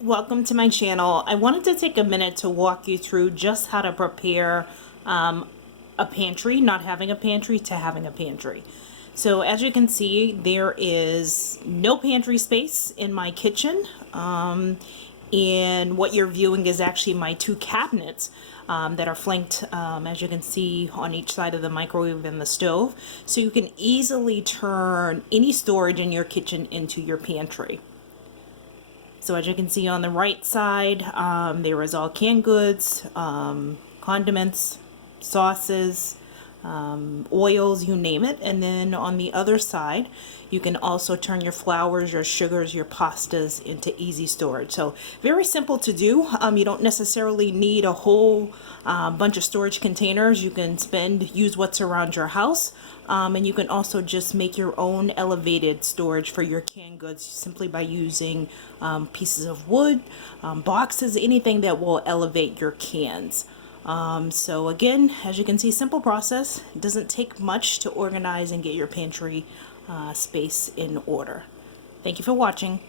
Welcome to my channel. I wanted to take a minute to walk you through just how to prepare a pantry, not having a pantry to having a pantry. So as you can see, there is no pantry space in my kitchen. And what you're viewing is actually my two cabinets that are flanked, as you can see, on each side of the microwave and the stove. So you can easily turn any storage in your kitchen into your pantry. So as you can see on the right side, there is all canned goods, condiments, sauces, oils, you name it. And then on the other side, you can also turn your flours, your sugars, your pastas into easy storage. So very simple to do. You don't necessarily need a whole bunch of storage containers. You can use what's around your house. And you can also just make your own elevated storage for your canned goods simply by using pieces of wood, boxes, anything that will elevate your cans. So again, as you can see, simple process. It doesn't take much to organize and get your pantry space in order. Thank you for watching.